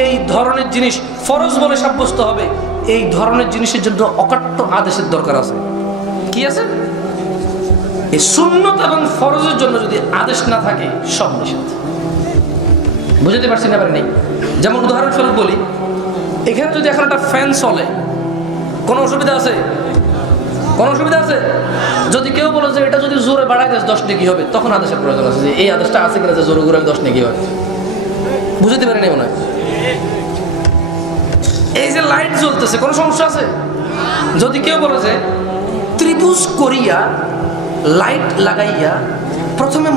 এই ধরনের জিনিস ফরজ বলে সাব্যস্ত হবে। এই ধরনের জিনিসের জন্য অকাট্য আদেশের দরকার আছে। কি আছে? এই সুন্নত এবং ফরজের জন্য যদি আদেশ না থাকে সব নিষেধ। বুঝতে পারছি না? পারি নেই। যেমন উদাহরণস্বরূপ বলি, এখানে যদি এখন একটা ফ্যান চলে, কোনো অসুবিধা আছে? কোনো অসুবিধা আছে? যদি কেউ বলে যে এটা যদি জোরে বাড়াই দেয় 10 নেকি হবে, তখন আদেশের প্রয়োজন আছে যে এই আদেশটা আছে কিনা যে জোরে ঘুরে 10 নেকি হয়। বুঝতে পারি নাই মনে হয়? এই যে লাইট জ্বলতেছে, কোনো সমস্যা আছে? যদি কেউ বলে যে ত্রিভুজ করিয়া লাইট লাগাইয়া প্রথমে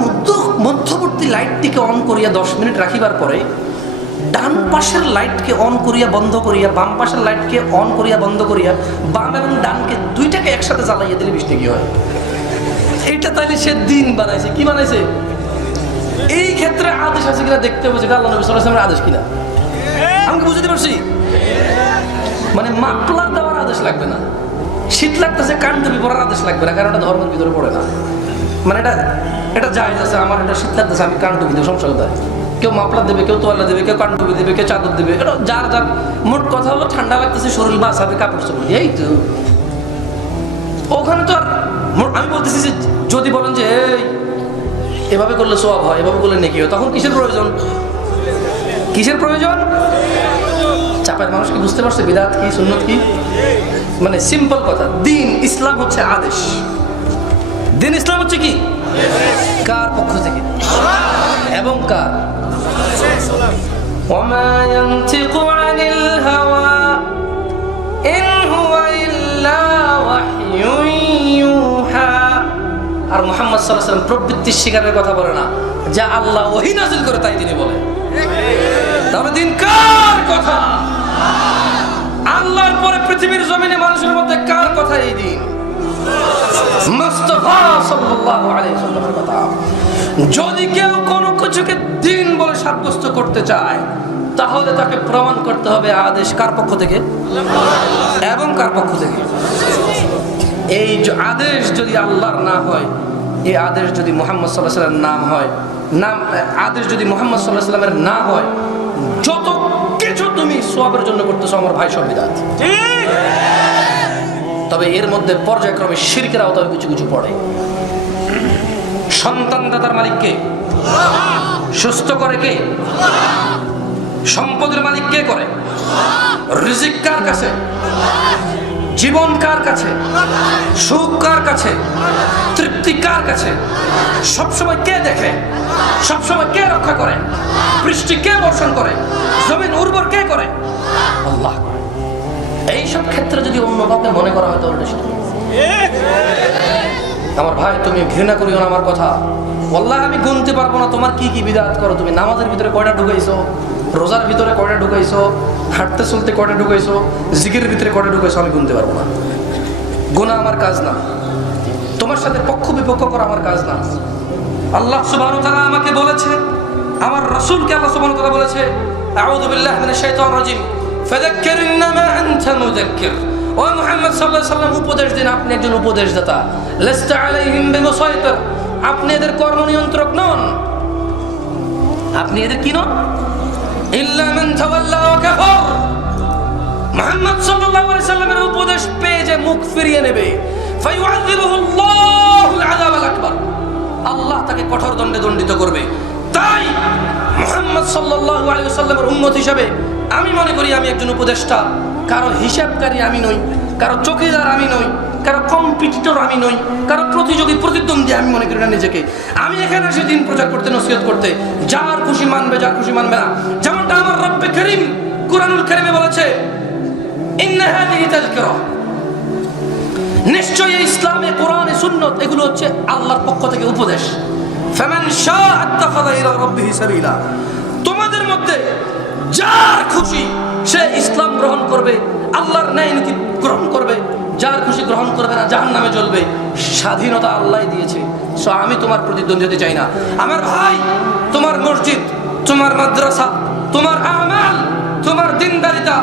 মধ্যবর্তী লাইটটিকে অন করিয়া 10 মিনিট রাখিবার পরে ডান পাশের লাইটকে অন করিয়া বন্ধ করিয়া, বাম পাশের লাইটকে অন করিয়া বন্ধ করিয়া, বাম এবং ডানকে দুইটাকে একসাথে জ্বালাইয়া দিলে 20 নেকি হয়। এইটা তাইলে সে দিন বানাইছে। কি বানাইছে? এই ক্ষেত্রে আদেশ আছে কিনা দেখতে হবে, যেটা আল্লাহ নবী সাল্লাল্লাহু আলাইহি ওয়াসাল্লামের আদেশ কিনা। আমি কি বুঝতে পারছি? মানে মাফলার দেওয়ার আদেশ লাগবে না, শীত লাগতেছে কান টুপি পরার আদেশ লাগবে না, কারণ এটা ধর্মের ভিতরে পড়ে না। মানে এটা জায়েজ আছে, আমার এটা শীত লাগতেছে আমি কান টুপি দেবো, সমস্যা কোথায়? কেউ মাফলার দেবে, কেউ তোয়াল্লা দেবে, কেউ কান টুপি দেবে, কেউ চাদর দেবে, এটা যার যার। মোট কথা হলো ঠান্ডা লাগতেছে, শরীর বাঁচাবে, কাপড় চোপড়, এই তো। ওখানে তো আর আমি বলতেছি যে যদি বলেন যে এই এভাবে করলে সওয়াব হয়, এভাবে করলে নেকি হয়, তখন কিসের প্রয়োজন? কিসের প্রয়োজন? চাপের মানুষ কি বুঝতে পারছে বিদআত কি সুন্নাত কি? মানে সিম্পল কথা, দিন ইসলাম হচ্ছে আদেশ। দিন ইসলাম হচ্ছে কি? কার পক্ষ থেকে এবং কার? ওয়ামা ইয়ানতিকু আনিল হাওয়া ইন হুয়া ইল্লা ওয়াহয়ুন ইউহা। আর মুহাম্মদ সাল্লাল্লাহু আলাইহি ওয়াসাল্লাম প্রবৃত্তির শিকারের কথা বলে না, যা আল্লাহ ওহী নাযিল করে তাই তিনি বলেন। তাহলে দিন কার কথা? আল্লাহর পরে পৃথিবীর জমিনে মানুষের মধ্যে কার কথা এই দিন? মুস্তাফা সাল্লাল্লাহু আলাইহি ওয়াসাল্লামের কথা। যদি কেউ কোনো কিছুকে দিন বলে সাব্যস্ত করতে চায়, তাহলে তাকে প্রমাণ করতে হবে আদেশ কার পক্ষ থেকে এবং কার পক্ষ থেকে। এই আদেশ যদি আল্লাহর না হয়, এই আদেশ যদি মুহাম্মদ সাল্লাল্লাহু আলাইহি ওয়াসাল্লামের নাম হয়, আদেশ যদি মুহাম্মদ সাল্লাল্লাহু আলাইহি ওয়াসাল্লামের না হয়, যত কিছু তুমি সওয়াবের জন্য করতেছো আমার ভাই সব বিদআত। ঠিক। তবে এর মধ্যে পর্যায়ক্রমে শিরকের আওতায় কিছু কিছু পড়ে। সন্তান দাতার মালিক কে? সুস্থ করে কে? সম্পদের মালিক কে করে? রিজিক কার কাছে? জীবন কার কাছে? সুখ কার কাছে? তৃপ্তি কার কাছে? সবসময় কে দেখে? সবসময় কে রক্ষা করে? বৃষ্টি কে বর্ষণ করে? জমিন উর্বর কে করে? আল্লাহ। এইসব ক্ষেত্রে যদি অন্য কাউকে মনে করা হয় তাহলে আমার ভাই তুমি ঘৃণা করিও না আমার কথা। ওয়াল্লাহি আমি গুনতে পারবো না তোমার কি কি বিদআত করো। তুমি নামাজের ভিতরে কয়টা ঢুকাইছো, রোজার ভিতরে কয়টা ঢুকাইছো, হাঁটতে চলতে কয়টা ঢুকাইছো, জিকিরের ভিতরে কয়টা ঢুকাইছো, আমি গুনতে পারবো না। গুনাহ আমার কাজ না, তোমার সাথে পক্ষ বিপক্ষ করা আমার কাজ না। আল্লাহ সুবহানাহু ওয়া তাআলা আমাকে বলেছে, আমার রাসূলকে আল্লাহ সুবহানাহু ওয়া তাআলা বলেছে, আউযু বিল্লাহি মিনাশ শাইতানির রাজিম, ফাযাক্কির ইন্নামা আনতা মুযাক্কির। ও মুহাম্মদ সাল্লাল্লাহু আলাইহি ওয়াসাল্লাম উপদেশ দিন, আপনি একজন উপদেশদাতা। লাস্তা আলাইহিম বিমুসাইতির, আপনি এদের কর্ম নিয়ন্ত্রক নন। আপনি এদের কি নন? ইল্লা মান তাওয়াল্লা ওয়া কাফার। মুহাম্মদ সাল্লাল্লাহু আলাইহি ওয়াসাল্লামের উপদেশ পেয়ে যে মুখ ফিরিয়ে নেবে, ফায়ুআযিবুহু আল্লাহুল আযাবাল আকবার, আল্লাহ তাকে কঠোর দণ্ডে দণ্ডিত করবে। তাই মুহাম্মদ সাল্লাল্লাহু আলাইহি ওয়াসাল্লামের উম্মত হিসেবে আমি মনে করি আমি একজন উপদেষ্টা। কারো হিসাবকারী আমি নই, কারো চৌকিদার আমি নই, কারো কম্পিটিটর আমি নই, কারো প্রতিযোগী প্রতিদ্বন্দ্বী আমি মনে করি না নিজেকে। আমি এখানে এসে দিন প্রচার করতে, নসিহত করতে, যার খুশি মানবে, যার খুশি মানবে না। যেমনটা আমার রব্বে কারীম কুরআনুল কারীমে বলেছে, ইন্না হাযিহি তাযকিরা, নিশ্চয়ই ইসলামে কোরআনে সুন্নাত এগুলো হচ্ছে আল্লাহর পক্ষ থেকে উপদেশ। ফামান শাআ আত্তাখাযা ইলা রাব্বিহি সাবিলা, তোমাদের মধ্যে যার খুশি সে ইসলাম গ্রহণ করবে, আল্লাহর ন্যায় নীতি গ্রহণ করবে, যার খুশি গ্রহণ করবে না জাহান্নামে জ্বলবে। স্বাধীনতা আল্লাহ দিয়েছে, সো আমি তোমার প্রতিদ্বন্দ্বী হতে চাই না। আমার ভাই, তোমার মসজিদ, তোমার মাদ্রাসা, তোমার আমাল, তোমার দিনদারিতা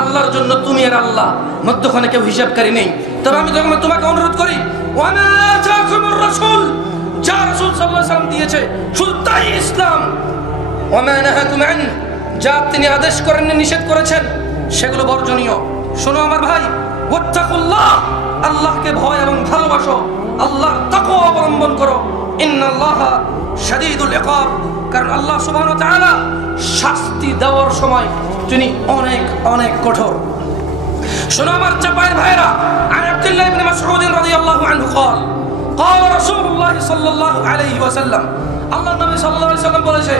আল্লাহর জন্য, তুমি আর আল্লাহ, মধ্যখানে কেউ হিসাবকারী নেই। তবে আমি তোমাকে অনুরোধ করি, ওয়ামা আতাকুমুর রাসূল, যা রাসূল সাল্লাল্লাহু আলাইহি ওয়াসাল্লাম দিয়েছে শুধু তাই ইসলাম। ওয়ামা নাহাকুম আন, যা তিনি আদেশ করেননি, নিষেধ করেছেন, সেগুলো বর্জনীয়। শোনো আমার ভাই, ওয়াত্তাকুল্লাহ, আল্লাহকে ভয় এবং ভালোবাসো, আল্লাহর তাকওয়া অবলম্বন করো। ইন্নাল্লাহা শাদীদুল ইকাব, কারণ আল্লাহ সুবহানাহু ওয়া তাআলা শাস্তি দেওয়ার সময় তিনি অনেক অনেক কঠোর। শোনো আমার চাপায়ের ভাইরা, আন আব্দুল্লাহ ইবনে মাসউদ রাদিয়াল্লাহু আনহু قال قال رسول الله صلى الله عليه وسلم, আল্লাহ নবী সাল্লাল্লাহু আলাইহি ওয়াসাল্লাম বলেছে,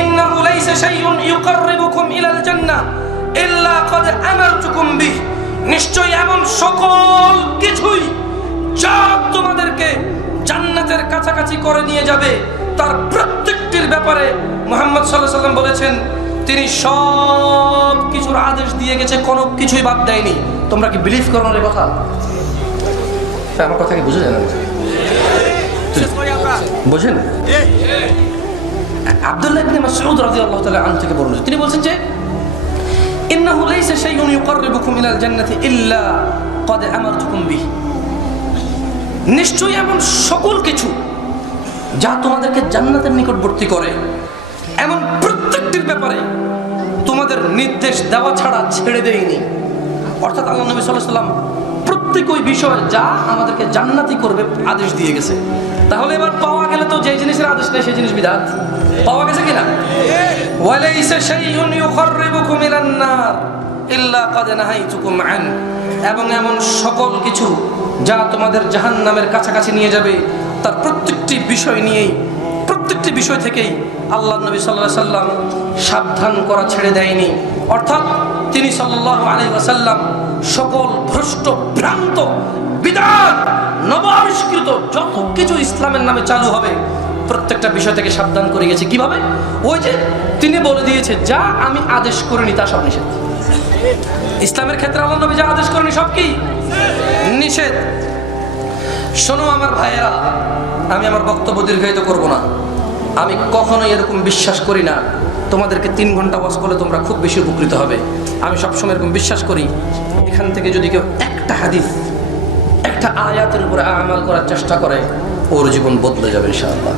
ইন্নাহু লাইসা শাইউন ইউকাররিবুকুম ইলাল জান্নাহ ইল্লা ক্বাদ আমারতুকুম বিহ, নিশ্চয়ই এমন সকল কিছুই যা তোমাদেরকে জান্নাতের কাছাকাছি করে নিয়ে যাবে, তার প্রত্যেকটির ব্যাপারে মুহাম্মদ সাল্লাল্লাহু আলাইহি ওয়াসাল্লাম বলেছেন, তিনি সব কিছুর আদেশ দিয়ে গেছে, কোনো কিছুই বাদ দেয়নি। তোমরা কি বিলিভ করো না এই কথা? আমার কথা কি বুঝে জানেন? বুঝেন? আব্দুল্লাহ ইবনে মাসউদ রাদিয়াল্লাহু তাআলা আনহু থেকে বর্ণিত, তিনি বলছেন যে, ইন্নাহু লাইসা শাইউন ইউকাররিবুকুম ইলাল জান্নাতি ইল্লা ক্বাদ আমারতুকুম বিহি, নিশ্চয়ই এমন সকল কিছু যা তোমাদেরকে জান্নাতের নিকটবর্তী করে, এমন প্রত্যেকটির ব্যাপারে তোমাদের নির্দেশ দেওয়া ছাড়া ছেড়ে দেয়নি। অর্থাৎ আল্লাহ নবী সাল্লাল্লাহু আলাইহি ওয়াসাল্লাম প্রত্যেক ওই বিষয় যা আমাদেরকে জান্নাতি করবে আদেশ দিয়ে গেছে। তাহলে এবার পাওয়া গেলে তো যে জিনিসের আদেশ নেই সেই জিনিস বিধাত পাওয়া গেছে কিনা? ওয়ালাইসা শাইউন ইউকাররিবুকুম ইলান নার ইল্লা ক্বাদ নাহাইতুকুম আন, এবং এমন সকল কিছু যা তোমাদের জাহান্নামের কাছাকাছি নিয়ে যাবে তার প্রত্যেকটি বিষয় থেকেই আল্লাহ নবী সাল্লাল্লাহু আলাইহি ওয়াসাল্লাম সাবধান করা ছেড়ে দেয়নি। অর্থাৎ তিনি সাল্লাল্লাহু আলাইহি ওয়াসাল্লাম সকল ভ্রষ্ট ভ্রান্ত বিদআত নব আবিষ্কৃত যত কিছু ইসলামের নামে চালু হবে প্রত্যেকটা বিষয় থেকে সাবধান করে গেছে। কিভাবে? ওই যে তিনি বলে দিয়েছে যা আমি আদেশ করিনি তা সব নিষেধ। ইসলামের ক্ষেত্রে আল্লাহ নবী যা আদেশ করেনি সব কি নিষেধ। শোনো আমার ভাইয়েরা, আমি আমার বক্তব্য দীর্ঘায়িত করব না। আমি কখনোই এরকম বিশ্বাস করি না তোমাদেরকে 3 ঘন্টা ওয়াজ করলে তোমরা খুব বেশি উপকৃত হবে। আমি সবসময় এরকম বিশ্বাস করি এখান থেকে যদি কেউ একটা হাদিস একটা আয়াতের উপরে আমল করার চেষ্টা করে ওর জীবন বদলে যাবে ইনশাআল্লাহ।